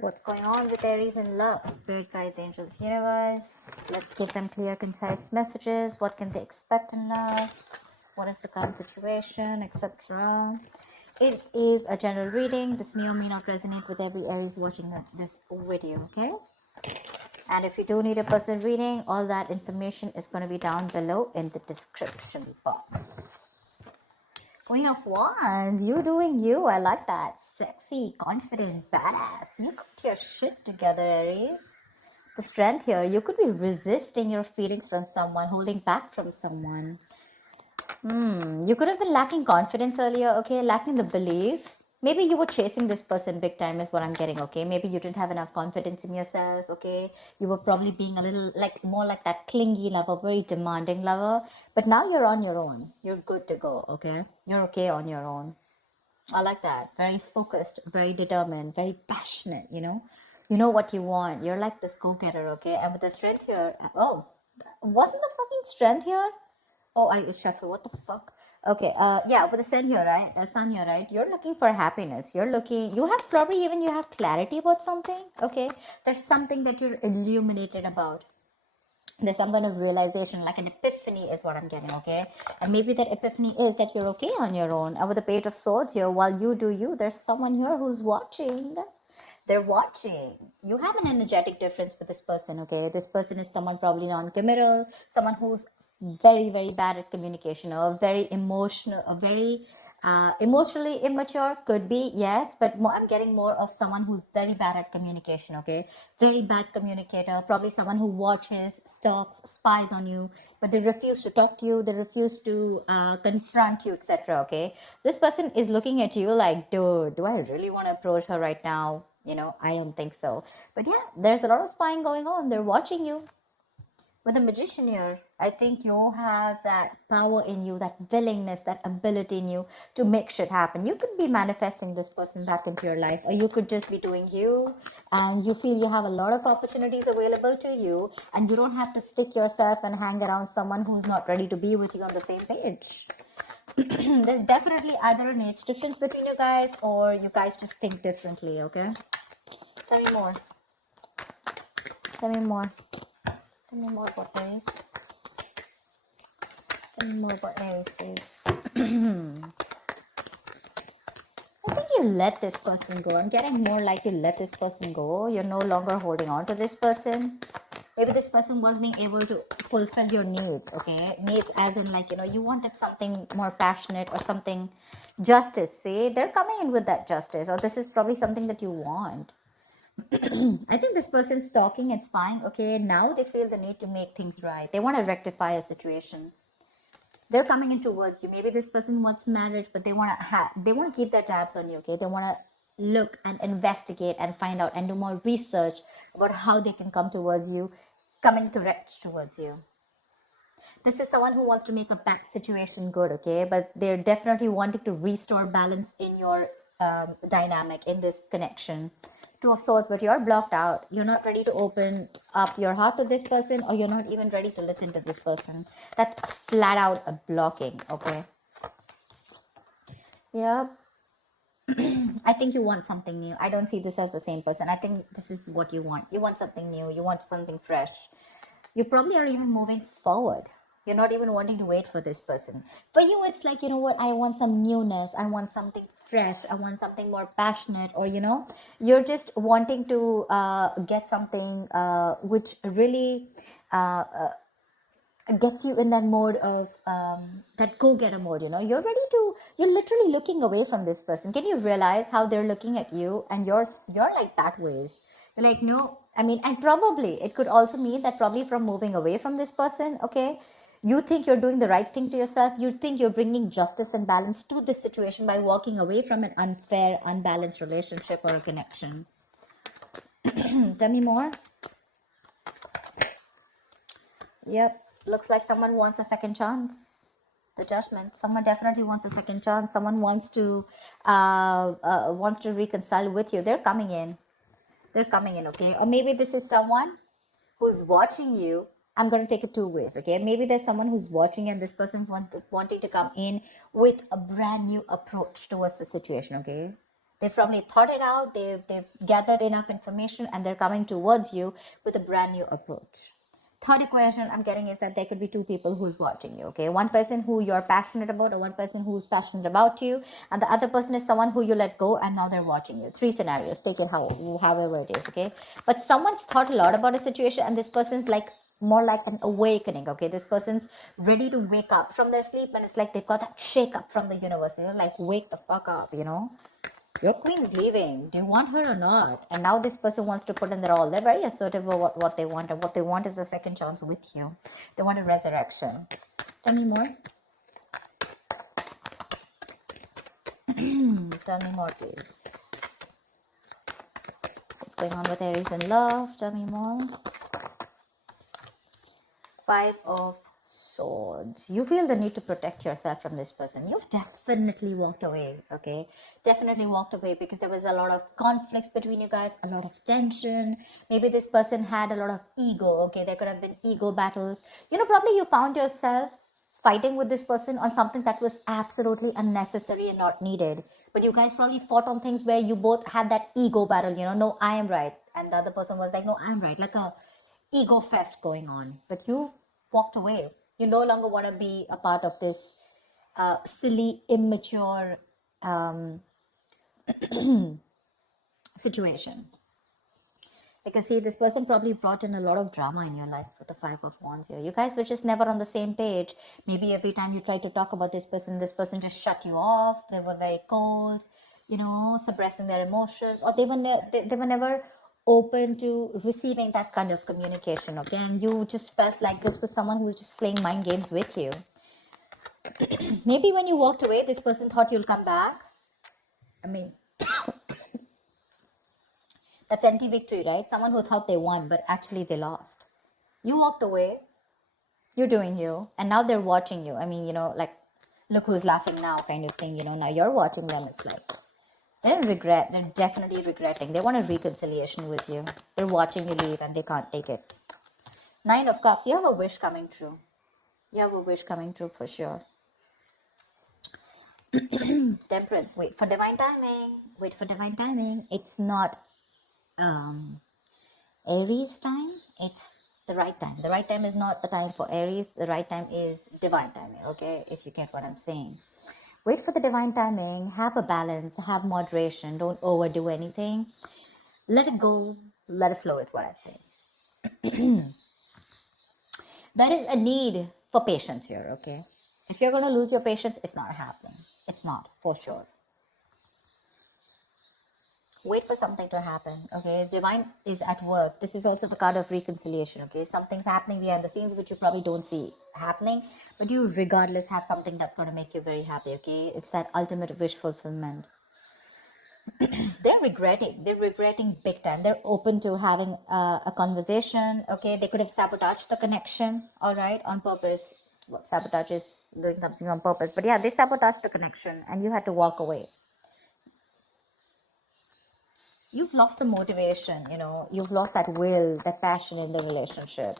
What's going on with Aries in love? Spirit guides, angels, universe. Let's give them clear, concise messages. What can they expect in love? What is the current situation, etc. It is a general reading. This may or may not resonate with every Aries watching this video, okay? And if you do need a personal reading, all that information is going to be down below in the description box. Queen of Wands, you doing you. I like that. Sexy, confident, badass. You got your shit together, Aries. The strength here, you could be resisting your feelings from someone, holding back from someone. You could have been lacking confidence earlier, okay? Lacking the belief. Maybe you were chasing this person big time is what I'm getting, okay? Maybe you didn't have enough confidence in yourself, okay? You were probably being a little, like, more like that clingy lover, very demanding lover. But now you're on your own. You're good to go, okay? You're okay on your own. I like that. Very focused, very determined, very passionate, you know? You know what you want. You're like this go-getter, okay? And with the strength here, oh, wasn't the fucking strength here? Oh, I shuffle. What the fuck? Okay. Yeah, with the sun here, right? Sun here, right? You're looking for happiness. You're looking. You have probably even you have clarity about something. Okay. There's something that you're illuminated about. There's some kind of realization, like an epiphany, is what I'm getting. Okay. And maybe that epiphany is that you're okay on your own. And with the Page of Swords here, while you do you, there's someone here who's watching. They're watching. You have an energetic difference with this person, okay? This person is someone probably non-committal, someone who's very, very bad at communication, or very emotional, or very emotionally immature, could be, yes, but more, I'm getting more of someone who's very bad at communication, okay? Very bad communicator, probably someone who watches, stalks, spies on you, but they refuse to talk to you, they refuse to confront you, etc., okay? This person is looking at you like, dude, do I really want to approach her right now? You know, I don't think so. But yeah, there's a lot of spying going on. They're watching you. With the Magician here, I think you have that power in you, that willingness, that ability in you to make shit happen. You could be manifesting this person back into your life, or you could just be doing you, and you feel you have a lot of opportunities available to you, and you don't have to stick yourself and hang around someone who's not ready to be with you on the same page. There's definitely either an age difference between you guys, or you guys just think differently, okay? Tell me more. Tell me more. Tell me more about Aries. Tell me more about Aries, please. I think you let this person go. I'm getting more like you let this person go. You're no longer holding on to this person. Maybe this person was being able to fulfill your needs, okay? Needs as in, like, you know, you wanted something more passionate or something justice. See, they're coming in with that justice, or this is probably something that you want. I think this person's stalking and spying, okay? Now they feel the need to make things right. They want to rectify a situation. They're coming in towards you. Maybe this person wants marriage, but they want to keep their tabs on you, okay? They want to look and investigate and find out and do more research about how they can come towards you, coming correct towards you. This is someone who wants to make a back situation good, okay? But they're definitely wanting to restore balance in your dynamic, in this connection. Two of Swords, but you're blocked out. You're not ready to open up your heart to this person, or you're not even ready to listen to this person. That's flat out a blocking, okay? Yep. I think you want something new. I don't see this as the same person. I think this is what you want. You want something new. You want something fresh. You probably are even moving forward. You're not even wanting to wait for this person. For you, it's like, you know what? I want some newness. I want something fresh. I want something more passionate, or, you know, you're just wanting to get something which really gets you in that mode of that go-getter mode. You know, you're literally looking away from this person. Can you realize how they're looking at you, and you're like that ways? You're like, no, I mean, and probably it could also mean that probably from moving away from this person, okay, you think you're doing the right thing to yourself. You think you're bringing justice and balance to this situation by walking away from an unfair, unbalanced relationship or a connection. Tell me more. Yep. Looks like someone wants a second chance. The Judgment. Someone definitely wants a second chance. Someone wants to reconcile with you. They're coming in. They're coming in, okay? Or maybe this is someone who's watching you. I'm going to take it two ways, okay? Maybe there's someone who's watching, and this person's wanting to come in with a brand new approach towards the situation, okay? They've probably thought it out, they've gathered enough information, and they're coming towards you with a brand new approach. Third equation I'm getting is that there could be two people who's watching you, okay? One person who you're passionate about, or one person who's passionate about you, and the other person is someone who you let go and now they're watching you. Three scenarios, take it however it is, okay? But someone's thought a lot about a situation, and this person's like more like an awakening, okay? This person's ready to wake up from their sleep, and it's like they've got that shake up from the universe, like wake the fuck up, your queen's leaving. Do you want her or not? And now this person wants to put in their all. They're very assertive about what they want, and what they want is a second chance with you. They want a resurrection. Tell me more. Tell me more, please. What's going on with Aries in love? Tell me more. Five of Swords. You feel the need to protect yourself from this person. You've definitely walked away, okay? Definitely walked away because there was a lot of conflicts between you guys, a lot of tension. Maybe this person had a lot of ego, okay? There could have been ego battles. Probably you found yourself fighting with this person on something that was absolutely unnecessary and not needed. But you guys probably fought on things where you both had that ego battle, no, I am right. And the other person was like, no, I'm right. Like a ego fest going on. But you walked away. You no longer want to be a part of this silly, immature situation. Because see, this person probably brought in a lot of drama in your life with the Five of Wands here. You guys were just never on the same page. Maybe every time you tried to talk about this person just shut you off. They were very cold, suppressing their emotions, or they were never open to receiving that kind of communication, okay? And you just felt like this was someone who was just playing mind games with you. Maybe when you walked away, this person thought you'll come back. I mean, that's anti-victory, right? Someone who thought they won, but actually they lost. You walked away, you're doing you, and now they're watching you. I mean, like, look who's laughing now kind of thing, now you're watching them. It's like, they're definitely regretting. They want a reconciliation with you. They're watching you leave and they can't take it. Nine of Cups, you have a wish coming true. You have a wish coming true for sure. Temperance, wait for divine timing. Wait for divine timing. It's not Aries time, it's the right time. The right time is not the time for Aries. The right time is divine timing, okay? If you get what I'm saying. Wait for the divine timing, have a balance, have moderation, don't overdo anything. Let it go, let it flow is what I'd say. There is a need for patience here, okay? If you're going to lose your patience, it's not happening. It's not, for sure. Wait for something to happen, okay? Divine is at work. This is also the card of reconciliation, okay? Something's happening behind the scenes which you probably don't see happening, but you regardless have something that's going to make you very happy, okay? It's that ultimate wish fulfillment. They're regretting big time. They're open to having a conversation, okay? They could have sabotaged the connection, all right, on purpose. Well, sabotage is doing something on purpose, but yeah, they sabotaged the connection and you had to walk away. You've lost the motivation, you've lost that will, that passion in the relationship.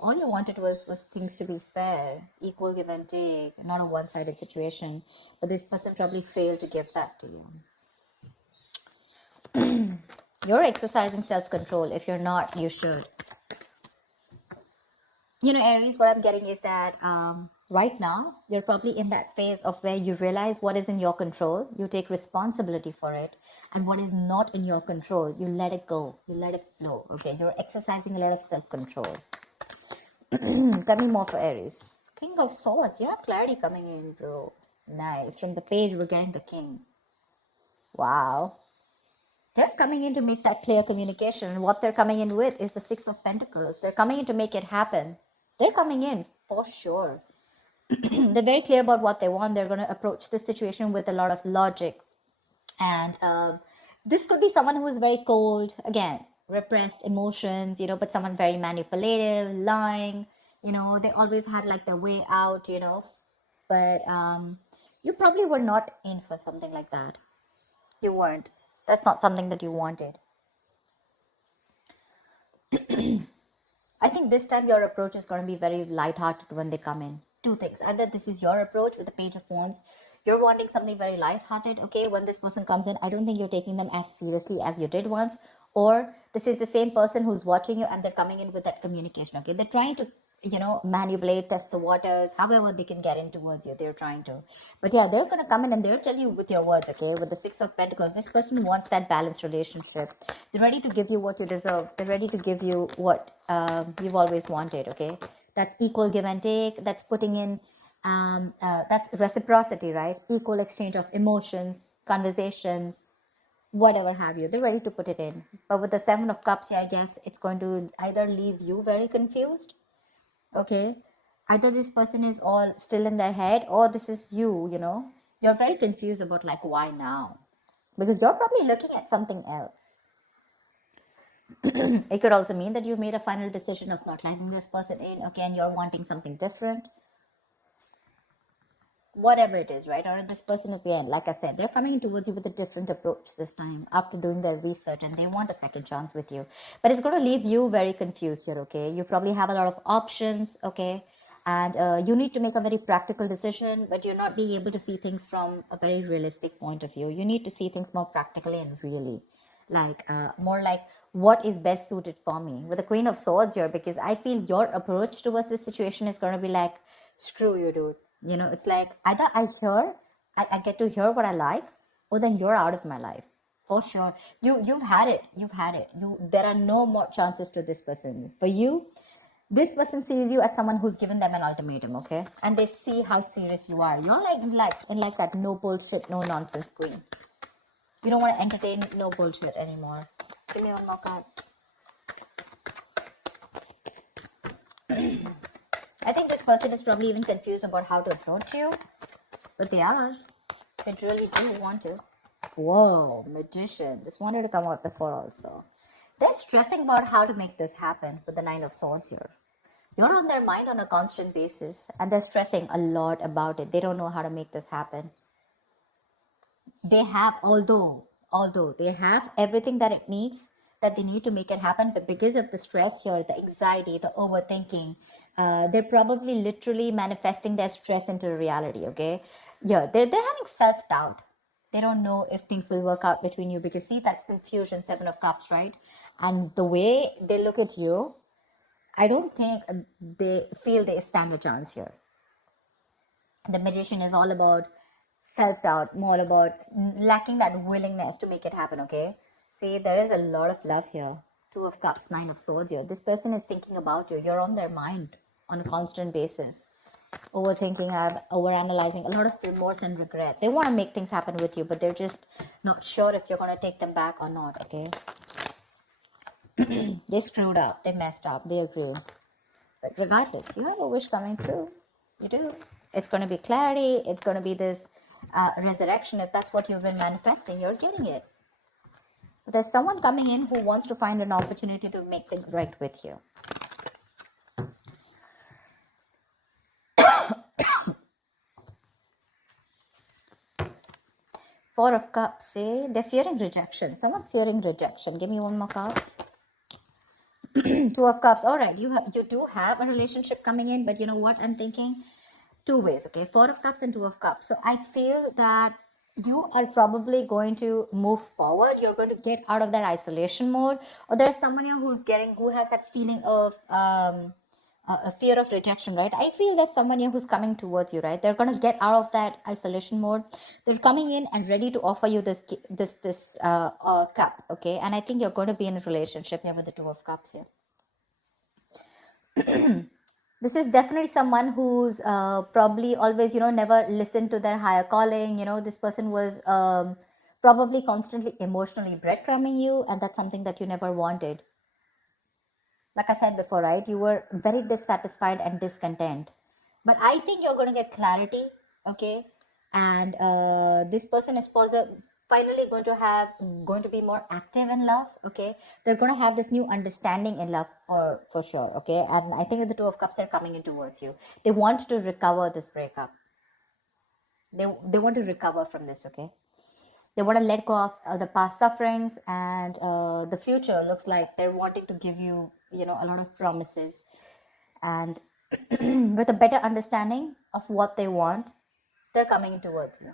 All you wanted was things to be fair, equal give and take, not a one-sided situation. But this person probably failed to give that to you. You're exercising self-control. If you're not, you should. Aries, what I'm getting is that right now, you're probably in that phase of where you realize what is in your control. You take responsibility for it. And what is not in your control, you let it go. You let it flow. Okay, you're exercising a lot of self-control. Tell me more for Aries. King of Swords. You have clarity coming in, bro. Nice. From the page, we're getting the King. Wow. They're coming in to make that clear communication. And what they're coming in with is the Six of Pentacles. They're coming in to make it happen. They're coming in for sure. They're very clear about what they want. They're going to approach this situation with a lot of logic. And this could be someone who is very cold. Again, repressed emotions, but someone very manipulative, lying, they always had like their way out, but you probably were not in for something like that. You weren't. That's not something that you wanted. I think this time your approach is going to be very lighthearted when they come in. Two things. Either this is your approach with the Page of Wands. You're wanting something very lighthearted, okay? When this person comes in, I don't think you're taking them as seriously as you did once. Or this is the same person who's watching you and they're coming in with that communication, okay? They're trying to, manipulate, test the waters, however they can get in towards you. They're trying to. But yeah, they're going to come in and they'll tell you with your words, okay? With the Six of Pentacles, this person wants that balanced relationship. They're ready to give you what you deserve. They're ready to give you what you've always wanted, okay? That's equal give and take. That's putting in that's reciprocity, right? Equal exchange of emotions, conversations, whatever have you. They're ready to put it in. But with the Seven of Cups here, I guess it's going to either leave you very confused, okay? Either this person is all still in their head, or this is you, you're very confused about like why now, because you're probably looking at something else. It could also mean that you made a final decision of not letting this person in, okay, and you're wanting something different. Whatever it is, right? Or this person is the end. Like I said, they're coming towards you with a different approach this time after doing their research, and they want a second chance with you. But it's going to leave you very confused here, okay? You probably have a lot of options, okay? And you need to make a very practical decision, but you're not being able to see things from a very realistic point of view. You need to see things more practically and really, like more like what is best suited for me. With the Queen of Swords here, because I feel your approach towards this situation is going to be like, screw you, dude. It's like either I get to hear what I like, or then you're out of my life. For sure. You've had it. There are no more chances to this person. For you, this person sees you as someone who's given them an ultimatum, okay? And they see how serious you are. You're like that no bullshit, no nonsense queen. You don't want to entertain no bullshit anymore. Give me one more card. I think this person is probably even confused about how to approach you, but they are. They really do want to. Whoa, Magician. This wanted to come out before also. They're stressing about how to make this happen with the Nine of Swords here. You're on their mind on a constant basis, and they're stressing a lot about it. They don't know how to make this happen. They have, although they have everything that it needs, that they need to make it happen, but because of the stress here, the anxiety, the overthinking, they're probably literally manifesting their stress into reality, okay? Yeah, they're having self-doubt. They don't know if things will work out between you, because see, that's confusion, Seven of Cups, right? And the way they look at you, I don't think they feel they stand a chance here. The Magician is all about self-doubt, more about lacking that willingness to make it happen, okay? See, there is a lot of love here. Two of Cups, Nine of Swords here. This person is thinking about you. You're on their mind on a constant basis. Overthinking, overanalyzing, a lot of remorse and regret. They want to make things happen with you, but they're just not sure if you're going to take them back or not, okay? They screwed up. They messed up. They agree. But regardless, you have a wish coming true. You do. It's going to be clarity. It's going to be this resurrection. If that's what you've been manifesting, you're getting it. But there's someone coming in who wants to find an opportunity to make things right with you. Four of Cups, see? They're fearing rejection. Someone's fearing rejection. Give me one more card. Two of Cups. All right, you do have a relationship coming in, but you know what I'm thinking? Two ways, okay? Four of Cups and Two of Cups. So I feel that you are probably going to move forward. You're going to get out of that isolation mode, or there's someone here who has that feeling of a fear of rejection, right? I feel there's someone here who's coming towards you, right? They're going to get out of that isolation mode. They're coming in and ready to offer you this cup, okay? And I think you're going to be in a relationship here with the Two of Cups here. This is definitely someone who's probably always, never listened to their higher calling. This person was probably constantly emotionally breadcrumbing you, and that's something that you never wanted. Like I said before, right? You were very dissatisfied and discontent. But I think you're going to get clarity, okay? And this person is finally going to be more active in love, okay? They're going to have this new understanding in love for sure, okay? And I think with the Two of Cups, they're coming in towards you. They want to recover this breakup. They want to recover from this, okay? They want to let go of the past sufferings, and the future looks like they're wanting to give you, a lot of promises, and with a better understanding of what they want, they're coming towards you.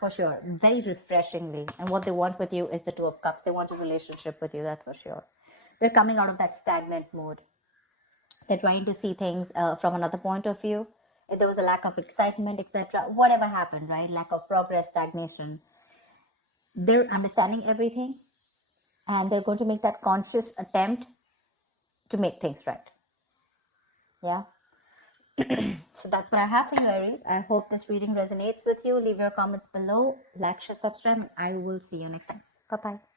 For sure. Very refreshingly. And what they want with you is the Two of Cups. They want a relationship with you, that's for sure. They're coming out of that stagnant mode. They're trying to see things from another point of view. If there was a lack of excitement, etc., whatever happened, right? Lack of progress, stagnation. They're understanding everything and they're going to make that conscious attempt to make things right. Yeah. So that's what I have for you, Aries. I hope this reading resonates with you. Leave your comments below, like, share, subscribe, and I will see you next time. Bye-bye.